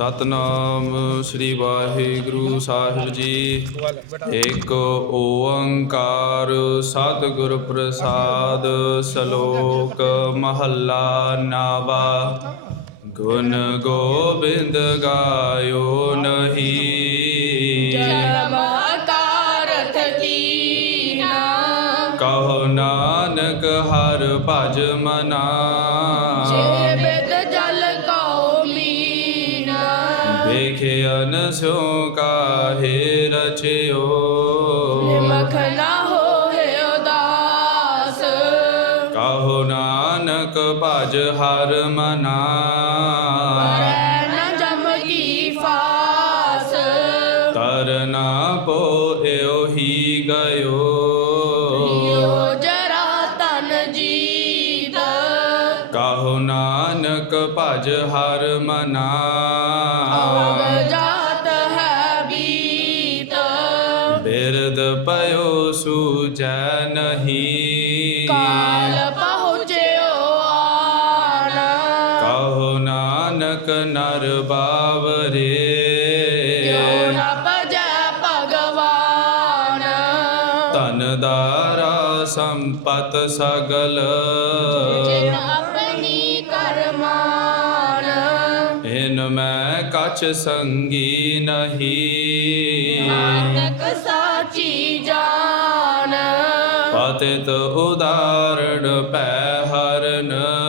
ਸਤਨਾਮ ਸ੍ਰੀ ਵਾਹਿਗੁਰੂ ਸਾਹਿਬ ਜੀ। ਇੱਕ ਓੰਕਾਰ ਸਤਿਗੁਰ ਪ੍ਰਸਾਦ ਸ਼ਲੋਕ ਮਹੱਲਾ ਨਾਵਾ। ਗੁਣ ਗੋਬਿੰਦ ਗਾਇਓ ਨਹੀਂ। ਕਹੋ ਨਾਨਕ ਹਰ ਭਜ ਮਨਾ। ਸਿਉ ਕਾਹੇ ਰਚਿਓ। ਨਿਮਖ ਨਾ ਹੋਏ ਉਦਾਸ। ਕਹੋ ਨਾਨਕ ਭਜ ਹਰ ਮਨਾ। ਕਰੈ ਨ ਜਮ ਕੀ ਫਾਸ। ਤਰਨਾ ਪੋਇਓ ਹੀ ਗਇਓ। ਨਾਨਕ ਭਜ ਹਰ ਮਨਾ। ਨਾਨਕ ਨਰ ਬਾਵਰੇ। ਕਿਉ ਨ ਭਜੈ ਭਗਵਾਨ? ਧਨ ਦਾਰਾ ਸੰਪਤ ਸਗਲ। ਜਿਨ ਆਪਣੀ ਕਰਮਾਨ। ਇਨ ਮੈਂ ਕਛ ਸੰਗੀ ਨਹੀਂ। ਨਾਨਕ ਸਾਚੀ ਜਾਨ। ਪਤਿਤ ਉਦਾਰਣ ਪੈ ਹਰਨ।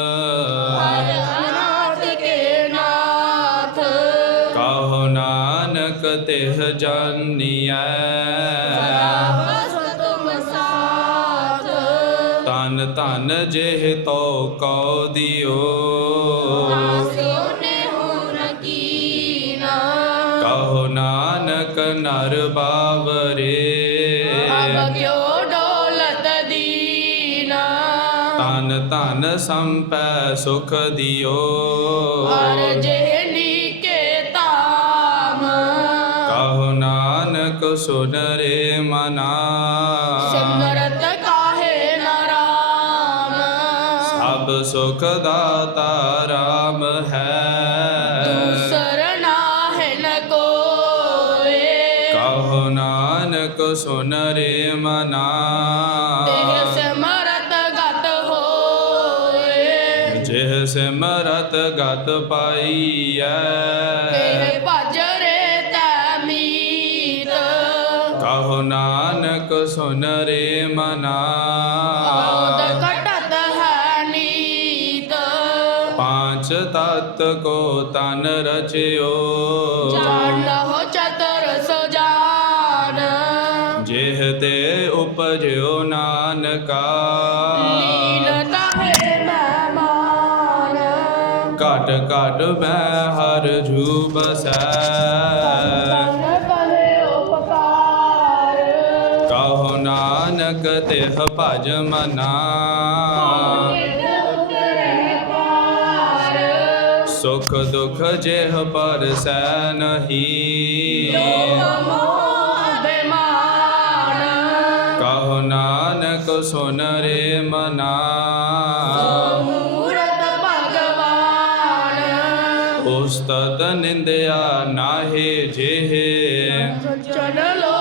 ਜਾਨੀਐ। ਤਨ ਤਨ ਜਿਹ ਤੋ ਕਉ ਦਿਓ। ਕਹੋ ਨਾਨਕ ਨਰ ਬਾਵਰੇ। ਅਬ ਕਿਉ ਡੋਲਤ ਦੀਨਾ? ਤਨ ਤਨ ਸੰਪੈ ਸੁਖ ਦਿਓ। ਹਰ ਜੇ ਨਾਨਕ ਸੁਨ ਰੇ ਮਨਾ। ਸਿਮਰਤ ਕਾਹੇ ਨ ਰਾਮ? ਸਭ ਸੁਖ ਦਾਤਾ ਰਾਮ ਹੈ। ਦੂਸਰ ਨਾਹਿ ਨ ਕੋਏ। ਕਹੋ ਨਾਨਕ ਸੁਨ ਰੇ ਮਨਾ। ਤੇ ਸਿਮਰਤ ਗਤ ਹੋਏ। ਜਿਹ ਸਿਮਰਤ ਗਤ ਪਾਈਐ ਤੇ ਸੁਨ ਰੇ ਮਨਾ। ਆਦ ਘਟਤ ਹੈ ਨੀਤ ਪਾਂਚ ਤਤ ਕੋ ਤਨ ਰਚਿਓ। ਜਾਣ ਹੋ ਚਤਰ ਸੁਜਾਨ। ਜਿਹ ਤੇ ਉਪਜਿਓ ਨਾਨਕਾ। ਲੀਨ ਤਾਹੇ ਮਹਿਮਾਨ। ਘਟ ਘਟ ਮੈਂ ਹਰ ਜੂਬਸੈ ਤਨ ਤਿਹ ਭਜ ਮਨਾ। ਸੁਖ ਦੁਖ ਜਿਹ ਪਰਸੈ ਨਹੀਂ। ਕਹੋ ਨਾਨਕ ਸੁਨ ਰੇ ਮਨਾ। ਉਸਤਤ ਨਿੰਦਿਆ ਨਾਹੇ ਜਿਹ। ਕਹੋ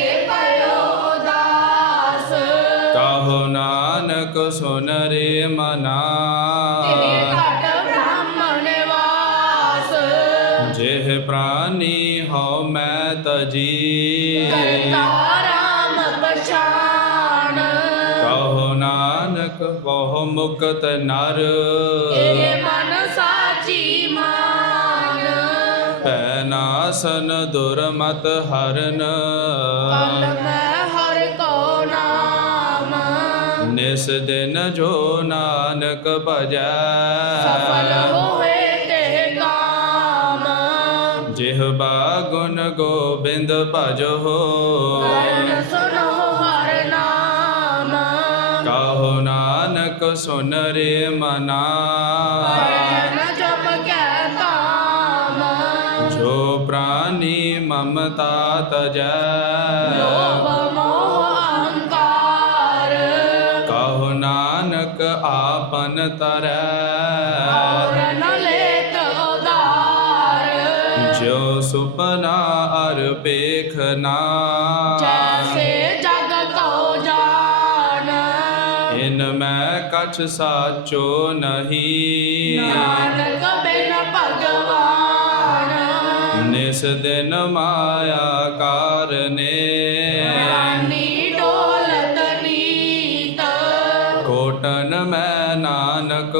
ਸੁਨ ਰੇ ਮਨਾ। ਜਿਹ ਪ੍ਰਾਨੀ ਹਉ ਮੈਂ ਤਜੀ। ਕਰਤਾ ਰਾਮ ਪਛਾਣ। ਕਹੋ ਨਾਨਕ ਬਹੁ ਮੁਕਤ ਨਰ। ਇਹ ਮਨ ਸਾਚੀ ਮਾਨ। ਪੈ ਨਾਸਨ ਦੁਰਮਤ ਹਰਨ। ਕਲ ਮੈਂ ਨਿਸ ਦਿਨ ਜੋ ਨਾਨਕ ਭਜੈ। ਸਫਲ ਹੋਏ ਤੇ ਕਾਮ ਜਿਹਬਾ ਗੁਣ ਗੋਬਿੰਦ ਭਜੋ ਕਰਨ ਸੁਨੋ ਹਰ ਨਾਮ। ਕਹੋ ਨਾਨਕ ਸੁਨ ਰੇ ਮਨਾ। ਜੋ ਪ੍ਰਾਨੀ ਮਮਤਾ ਤਜੈ। ਲੋਭ ਆਪਨ ਤਰੈ। ਜੋ ਸੁਪਨਾ ਅਰ ਪੇਖਨਾ ਜੈਸੇ ਜਗ ਕਉ ਜਾਨ। ਇਨ ਮੈਂ ਕਛ ਸਾਚੋ ਨਹੀਂ। ਨਾਨਕ ਬਿਨ ਭਗਵਾਨ। ਨਿਸ ਦਿਨ ਮਾਇਆ ਕਾਰਨੇ। ਰਾਨੀ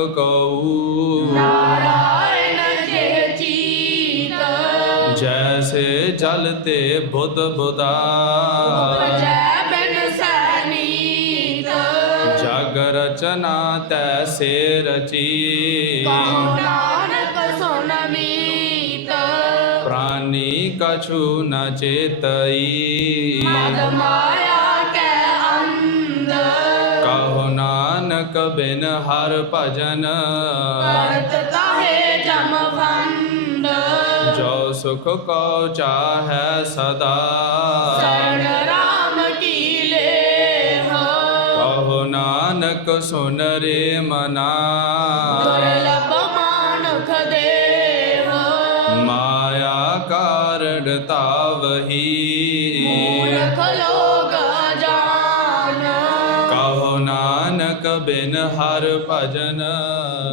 ਕਉ ਨਾਰਾਇਣ ਜੇ ਚੀਤ ਜੈਸੇ ਜਲ ਤੇ ਬੁੱਧ ਬੁਦਾ ਜੈ ਬਿਨ ਸੈਨੀਤ ਜਗ ਰਚਨਾ ਤੈਸੇ ਰਚੀ ਕਹੋ ਨਾਨਕ ਸੁਨ ਮੀਤ ਪ੍ਰਾਨੀ ਕਛੂ ਨ ਚੇਤਈ। ਮਦ ਮਾਇਆ ਨਾਨਕ ਬਿਨ ਹਰ ਭਜਨ। ਕਰਤ ਤਾਹੇ ਜਮ ਫੰਡ ਜੋ ਸੁਖ ਕੋ ਚਾਹੈ ਸਦਾ। ਸਰਣ ਰਾਮ ਕੀ ਲੇਹ। ਕਹੋ ਨਾਨਕ ਸੁਨ ਰੇ ਮਨਾ। ਦੁਰਲਭ ਮਾਨੁਖ ਦੇਹ। ਮਾਇਆ ਕਾਰਣ ਤਾਵਹੀ। ਮੂਰਖ ਨਾਨਕ ਬਿਨ ਹਰ ਭਜਨ।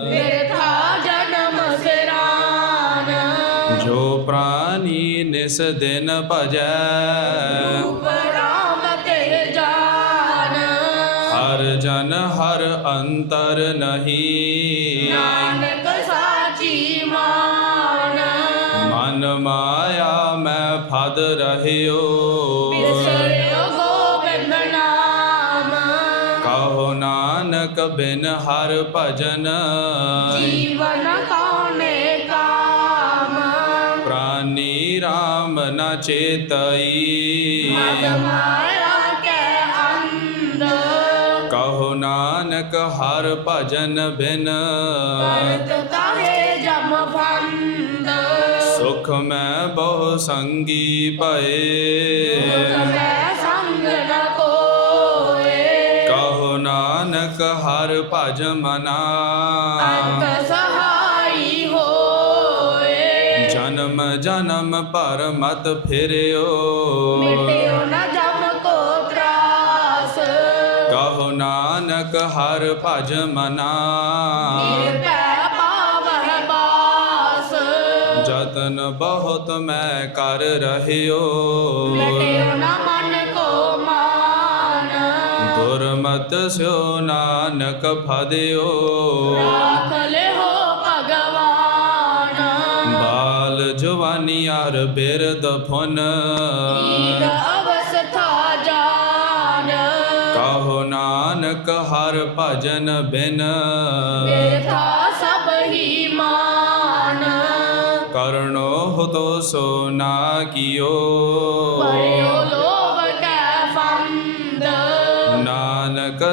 ਬਿਰਥਾ ਜਨਮ ਸਿਰਾਨ। ਜੋ ਪ੍ਰਾਨੀ ਨਿਸ ਦਿਨ ਭਜੈ। ਰੂਪ ਰਾਮ ਤੇ ਜਾਨ। ਹਰ ਜਨ ਹਰ ਅੰਤਰ ਨਹੀਂ। ਨਾਨਕ ਸਾਚੀ ਮਾਨ। ਮਨ ਮਾਇਆ ਮੈਂ ਫਦ ਰਹਿਓ। ਬਿਸਰਿਓ ਨਾਨਕ ਬਿਨ ਹਰ ਭਜਨ। ਜੀਵਨ ਕੌਣੇ ਕਾਮ। ਪ੍ਰਾਨੀ RAM ਨ ਚੇਤਈ। ਮਦ ਮਾਇਆ ਕੈ ਅੰਧ। ਕਹੋ ਨਾਨਕ ਹਰ ਭਜਨ ਬਿਨ। ਕਰਤ ਤਾਹੇ ਜਮ ਫੰਦ ਸੁਖ ਮੈਂ ਬਹੁ ਸੰਗੀ ਭਏ। ਮੈਂ ਸੰਗ ਨ ਨਾਨਕ ਹਰ ਭਜ ਮਨਾ। ਅੰਤ ਸਹਾਈ ਹੋਏ। ਜਨਮ ਜਨਮ ਪਰ ਮਤ ਫਿਰਿਓ। ਮਿਟਿਓ ਨ ਜਮ ਕੋ ਤਰਾਸ। ਕਹੋ ਨਾਨਕ ਹਰ ਭਜ ਮਨਾ। ਨਿਰਭੈ ਜਤਨ ਬਹੁਤ ਮੈਂ ਕਰ ਰਹਿਓ। ਮਿਟਿਓ ਨ ਦੁਰਮਤ ਸਿਓ ਨਾਨਕ ਫਦਿਓ। ਰਾਖ ਲਿਓ ਭਗਵਾਨ। ਬਾਲ ਜਵਾਨੀ ਅਰ ਬਿਰਦ ਫੁਨ। ਈਦ ਅਵਸਥਾ ਜਾਨ। ਕਹੋ ਨਾਨਕ ਹਰ ਭਜਨ ਬਿਨ। ਬਿਰਥਾ ਸਭ ਹੀ ਮਾਨ। ਕਰਣੋ ਹੁਤੋ ਸੋ ਨਾ ਕੀਓ। ਪਰਿਓ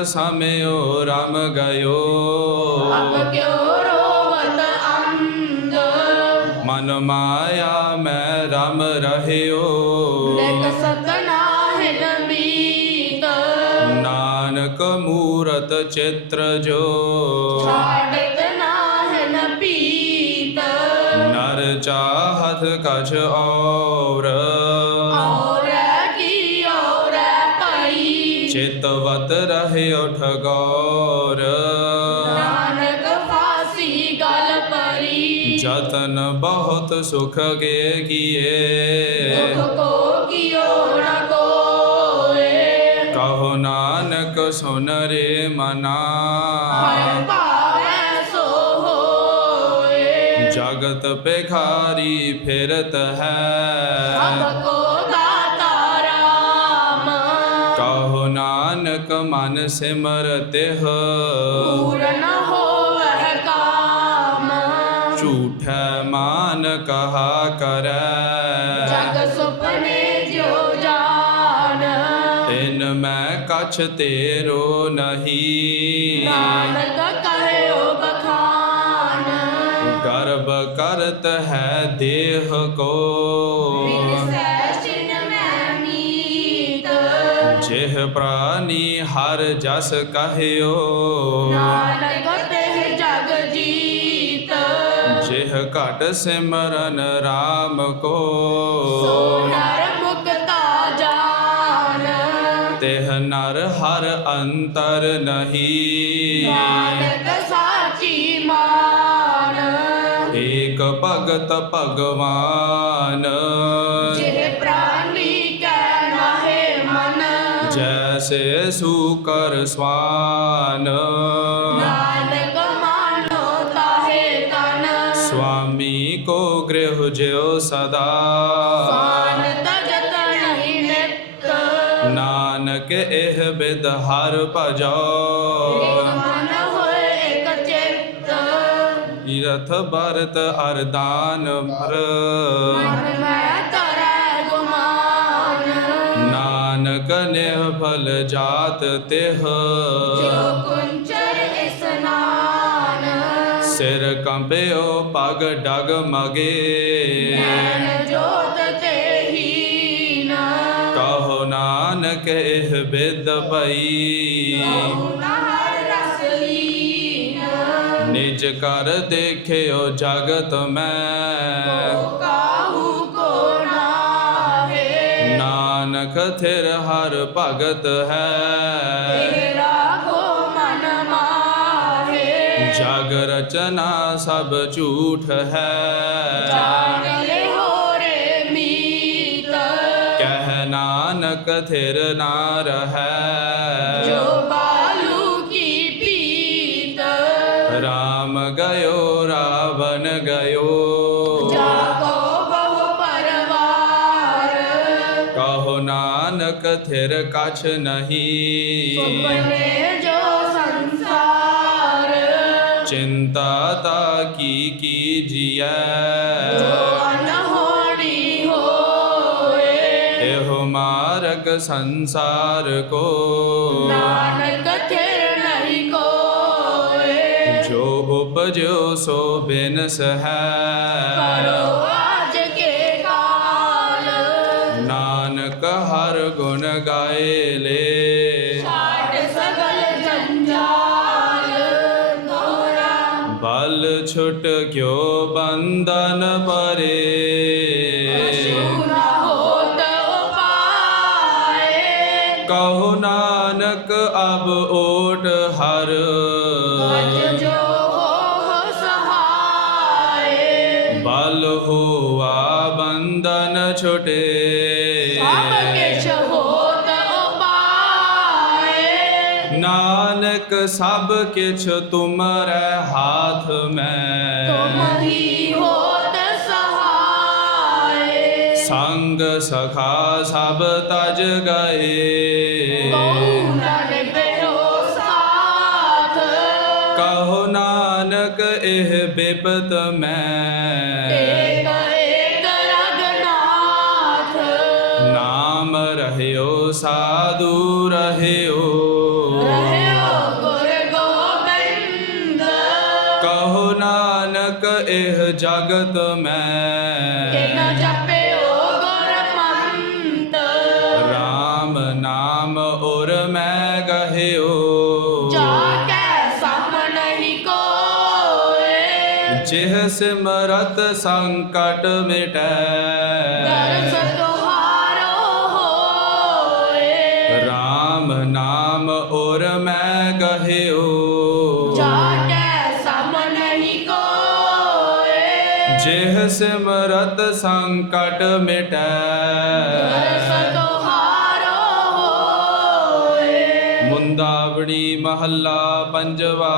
ਸਮਿਓ ਰਮ ਗਇਓ ਅਬ ਕਿਉ ਰੋਵਤ ਅੰਧ ਮਨ ਮਾਇਆ ਮੈਂ ਰਮ ਰਹਿਓ ਨਿਕ ਸਤਨਾਹਿਨ ਮੀਤ ਨਾਨਕ ਮੂਰਤ ਚਿਤ੍ਰ ਜੋ ਛਾੜਤ ਨਾਹਿਨ ਪੀਤ ਨਰ ਚਾਹਤ ਕਛ ਔਰ ਚਿਤਵਤ ਰਹਿਓ ਠਗੌਰ ਨਾਨਕ ਫਾਸੀ ਗਲ ਪਰੀ। ਜਤਨ ਬਹੁਤ ਸੁਖ ਕੇ ਕੀਏ। ਦੁਖ ਕੋ ਕਿਓ ਨ ਕੋਏ। ਕਹੋ ਨਾਨਕ ਸੁਨ ਰੇ ਮਨਾ। ਹਰ ਭਾਵੈ ਸੋ ਹੋਏ। ਜਗਤ ਭਿਖਾਰੀ ਫਿਰਤ ਹੈ। ਸਭ ਕੋ ਨਾਨਕ ਮਨ ਸਿਮਰਤਿਹ ਪੂਰਨ ਹੋਵਹਿ ਕਾਮ। ਝੂਠੈ ਮਾਨ ਕਹਾ ਕਰੈ। ਜਗ ਸੁਪਨੇ ਜਿਉ ਜਾਨ। ਤਿਨ ਮੈਂ ਕਛ ਤੇਰੋ ਨਹੀਂ। ਨਾਨਕ ਕਹਿਓ ਬਖਾਨ। ਗਰਭ ਕਰਤ ਹੈ ਦੇਹ ਕੋ। ਬਿਨ ਪ੍ਰਾਨੀ ਹਰ ਜਸ ਕਹਿਓ। ਨਾਨਕ ਤੇ ਜਗ ਜੀਤ। ਜਿਹ ਘਟ ਸਿਮਰਨ RAM ਸੋ ਕੋ। ਨਰ ਮੁਕਤਾ ਜਾਨ। ਤਿਹ ਨਰ ਹਰ ਅੰਤਰ ਨਹੀਂ। ਨਾਨਕ ਸਾਚੀ ਮਾਨ। ਏਕ ਭਗਤ ਭਗਵਾਨ। ਜਿਹ ਜੈਸੇ ਸੂਕਰ ਸਵਾਨ। ਨਾਨਕ ਮਾਨੋ ਤਾਹੇ ਤਨ। ਸੁਆਮੀ ਕੋ ਗ੍ਰਹਿ ਜਿਉ ਸਦਾ। ਸਾਨ ਤਜਤ ਨਹੀਂ ਨਿਤ। ਨਾਨਕ ਇਹ ਬਿਦ ਹਰ ਭਜੋ। ਤੀਰਥ ਬਰਤ ਅਰਦਾਨ ਭਰ। ਮਨ ਮੈਂ ਨਾਨਕ ਨਿਰਫਲ ਜਾਤ ਤਿਹ। ਜੋ ਕੁੰਚਰ ਇਸਨਾਨ ਸਿਰ ਕੰਬਿਓ ਪਗ ਡਗ ਮਗੇ। ਨੈਣ ਜੋਤ ਤੇ ਹੀਨ ਕਹੋ ਨਾਨਕ ਇਹ ਬਿਦ ਲੀਨ ਨਿਜ ਕਰ ਦੇਖਿਓ ਜਗਤ ਮੈਂ। ਨਾਨਕ ਥਿਰ ਹਰ ਭਗਤ ਹੈ। ਤੇਰਾ ਕੋ ਮਨ ਮਾਹੇ ਜਗ ਰਚਨਾ ਸਭ ਝੂਠ ਹੈ। ਜਾਣ ਲੈ ਹੋਰੇ ਮੀਤ ਕਹਿ ਨਾਨਕ ਥਿਰ ਨਾ ਰਹੈ ਜੋ ਬਾਲੂ ਕੀ ਪੀਤ। ਰਾਮ ਗਇਓ ਥਿਰ ਕਛ ਨਹੀਂ। ਸੁਪਨੇ ਜੋ ਸੰਸਾਰ। ਚਿੰਤਾ ਤਾ ਕੀ ਕੀਜੀਐ ਜੋ ਅਨਹੋਣੀ ਹੋਏ। ਇਹੋ ਮਾਰਗ ਸੰਸਾਰ ਕੋ। ਨਾਨਕ ਥਿਰ ਨਹੀਂ ਕੋਏ। ਜੋ ਉਪਜਿਓ ਸੋ ਬਿਨਸ ਹੈ। ਕਰੋ ਛੁਟ ਕਿਉ ਬੰਧਨ ਪਰੇ? ਅਸ਼ੂਰਾ ਹੋਤ ਉਪਾਏ। ਕਹੋ ਨਾਨਕ ਅਬ ਓਟ ਹਰ। ਅਜ ਜੋ ਹੋ ਸਹਾਏ। ਬਲ ਹੋਆ ਬੰਧਨ ਛੁਟੇ। ਨਾਨਕ ਸਭ ਕਿਛ ਤੁਮਰੈ ਹਾਥ ਮੈਂ। ਤੁਮ ਹੀ ਹੋਤ ਸਹਾਏ। ਸੰਗ ਸਖਾ ਸਭ ਤਜ ਗਏ। ਕਹੋ ਨਾਨਕ ਇਹ ਬਿਪਤ ਮੈਂ। ਏਕ ਏਕ ਰਗਨਾਥ। ਨਾਮ ਰਹਿਓ ਸਾਧੂ ਰਹਿਓ ਜਗਤ ਮੈਂ। ਕਿਨ ਜਪਿਓ ਗੁਰ ਮੰਤ। RAM ਨਾਮ ਔਰ ਮੈਂ ਗਹਿਓ। ਜਾ ਕੈ ਸਮ ਨਹੀਂ ਕੋਏ। ਜਿਹ ਸਿਮਰਤ ਸੰਕਟ ਮਿਟੈ। ਸਿਮਰਤ ਸੰਕਟ ਮਿਟੈ। ਮੁੰਦਾਵੜੀ ਮਹੱਲਾ ਪੰਜਵਾ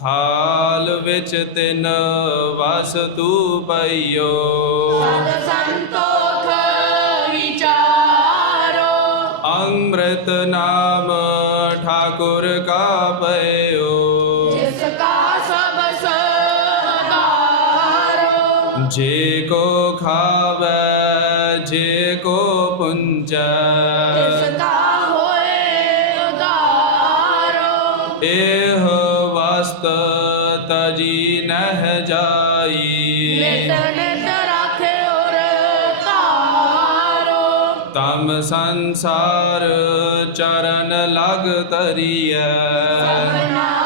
ਥਾਲ ਵਿੱਚ ਤਿੰਨ ਵਸਤੂ ਪਈਓ। ਸਦ ਸੰਤੋਖ ਵਿਚਾਰੋ। ਅੰਮ੍ਰਿਤ ਨਾਮ ਠਾਕੁਰ ਕਾ ਪਇਓ ਜੇ ਕੋ ਖਾਵੈ ਜੇ ਕੋ ਪੁੰਚੈ ਜਿਸ ਕਾ ਹੋਏ ਉਦਾਰੋ ਇਹ ਵਸਤ ਤਜੀ ਨਹਿ ਜਾਈ। ਨਿਤ ਨਿਤ ਰਾਖਿਓ ਰਤਾਰੋ ਤਮ ਸੰਸਾਰ ਚਰਨ ਲਗ ਤਰੀਐ ਨਾਨਕ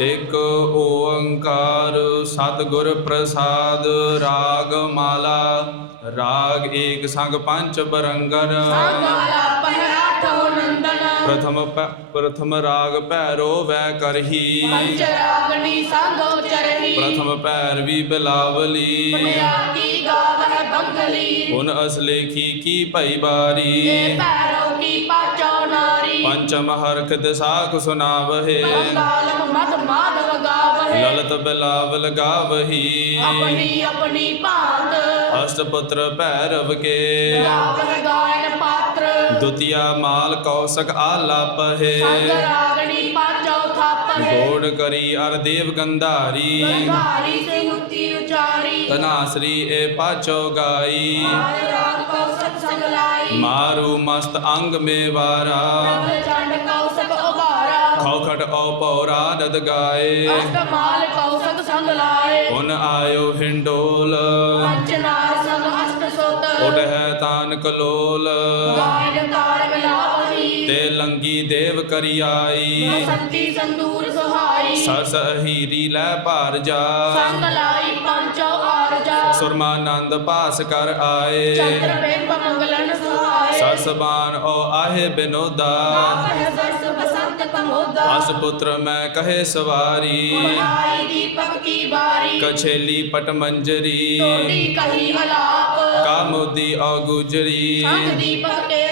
ਇਕ ਓੰਕਾਰ ਸਤਿਗੁਰ ਪ੍ਰਸਾਦ ਰਾਗ ਮਾਲਾ ਰਾਗ ਏਕ ਸੰਗ ਪੰਚ ਬਰੰਗਨ ਪ੍ਰਥਮ ਪ੍ਰਥਮ ਰਾਗ ਭੈਰੋ ਵੈ ਕਰਹੀ। ਪੰਚ ਰਾਗਣੀ ਸੰਗੋ ਚਰਹੀ। ਪ੍ਰਥਮ ਭੈਰਵੀ ਬਿਲਾਵਲੀ। ਪੁਨਿਆ ਕੀ ਗਾਵਹਿ ਬੰਗਲੀ। ਹੁਨ ਅਸਲੇਖੀ ਕੀ ਭਈ ਇਹ ਬਾਰੀ। ਕੀ ਪਾਚੋ ਨਾਰੀ ਪੰਚਮ ਹਰਖ ਦਸਾਖ ਸੁਨਾਵਹਿ। ਬੰਗਾਲਮ ਮਦ ਮਾਧਵ ਗਾਵਹਿ ਲਲਤ ਬਿਲਾਵਲ ਗਾਵਹੀ। ਆਪਣੀ ਆਪਣੀ ਭਾਂਤ। ਅਸ਼ਟਪੁੱਤਰ ਭੈਰਵ ਕੇ। ਗਾਵਹਿ ਗਾਇਨ ਪਾਤਰ। ਦੁਤੀਆ ਮਾਲ ਕੌਸਕ ਆਲਾਪਹਿ। ਸੰਗ ਰਾਗਣੀ ਪਾਚੋ ਥਾਪਹਿ। ਗੋੜ ਕਰੀ ਅਰ ਦੇਵ ਗੰਧਾਰੀ। ਗੰਧਾਰੀ ਸੇ ਉਚਾਰੀ। ਤਨਾਸਰੀ ਏ ਪਾਚੋ ਗਾਈ। ਆਇ ਰਾਗ ਕੋ ਸਤ ਸੰਗ ਲਾਈ ਮਾਰੂ ਮਸਤ ਅੰਗ ਮੇ ਵਾਰਾ ਪ੍ਰਭ ਚੰਡ ਕਉ ਸਭ ਉਭਾਰਾ। ਖੌਖਟ ਓ ਪੌਰਾ ਦਦ ਗਾਏ। ਅਸ਼ਟਮਾਲ ਕਉ ਸਤ ਸੰਗ ਲਾਏ। ਹੁਨ ਆਇਓ ਹਿੰਡੋਲ। ਪੰਚ ਨਾਰ ਸੰਗ ਅਸ਼ਟ ਸੁਤ। ਉਡ ਹੈ ਤਾਨ ਕਲੋਲ ਤਾਰ ਤੇ ਲੰਗੀ ਦੇਵ ਕਰਿਆਈ ਬਸੰਤੀ ਸੰਦੂਰ ਸੁਹਾਈ। ਸਰਸ ਹੀਰੀ ਲੈ ਭਾਰ ਜਾ। ਸੰਗ ਲਾਈ ਪੰਚੋ ਆਰਜਾ ਸੁਰਮਾਨੰਦ ਪਾਸ ਕਰ ਆਏ। ਚੰਦਰ ਬਿੰਬ ਮੰਗਲਨ ਸੁਹਾਏ। ਸਰਸ ਬਾਣ ਓ ਆਹੇ ਬਿਨੋਦਾ। ਆਪਹਿ ਸਰਸ ਬਸੰਤ ਕਮੋਦਾ। ਅਸ ਪੁੱਤਰ ਮੈਂ ਕਹੇ ਸਵਾਰੀ। ਆਈ ਦੀਪਕ ਕੀ ਬਾਰੀ। ਕਛੇਲੀ ਪਟ ਮੰਜਰੀ। ਟੋਡੀ ਕਹੀ ਅਲਾਪ। ਕਾ ਮੋਦੀ ਔ ਗੁਜਰੀ ਸੰਗ ਦੀਪਕ ਕੇ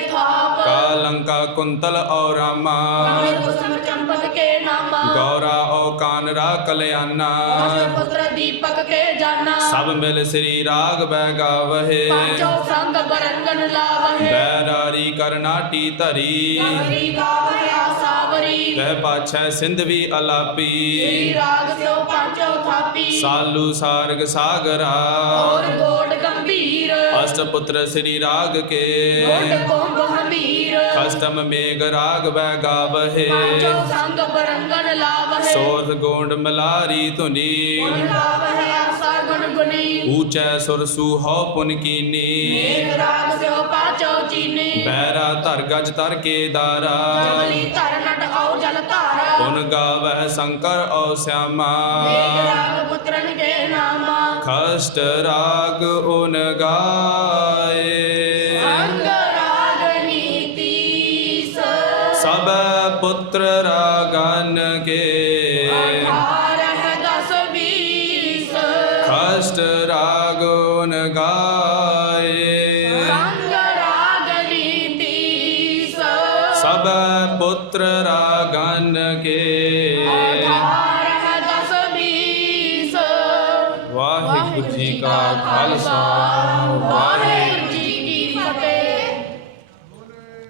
ਥਾਪ ਕਾ ਲੰਕਾ ਕੁੰਤਲ ਔ ਰਾਮਾ ਕਾਮੇ ਕੁਸਮ ਚੰਪਕ ਕੇ ਨਾਮਾ ਗੌਰਾ ਔ ਕਾਨਰਾ ਕਲਿਆਣਾ ਅਸ਼ਟ ਪੁੱਤਰ ਦੀਪਕ ਕੇ ਜਾਨਾ ਸਭ ਮਿਲ ਸ੍ਰੀ ਰਾਗ ਬੈ ਗਾਵਹਿ ਪੰਚੋ ਸੰਗ ਬਰੰਗਨ ਲਾਵਹਿ ਬੈਰਾਰੀ ਕਰਨਾਟੀ ਧਰੀ ਨਗਰੀ ਅਲਾਪੀ ਸ੍ਰੀ ਰਾਗ ਸਿਓ ਪੰਚੋ ਥਾਪੀ ਸਾਲੂ ਸਾਰਗ ਸਾਗਰਾ ਔਰ ਗੋਡ ਗੰਭੀਰ ਅਸ਼ਟ ਪੁੱਤਰ ਸ੍ਰੀ ਰਾਗ ਕੇ। ਗੋਡ ਕੁੰਭ ਹਮੀਰ ਖਸਤਮ ਮੇਗ ਰਾਗ ਬੈ ਗਾਵਹਿ। ਪੰਚੋ ਸੰਗ ਬਰੰਗਨ ਲਾਵਹਿ। ਸੋਰਠ ਗੋਂਡ ਮਲਾਰੀ ਧੁਨੀ। ਗੁਣ ਗਾਵਹਿ ਆਸਾ ਗੁਣ ਗੁਣੀ। ਊਚੈ ਸੁਰਸੂ हस्त राग उनगा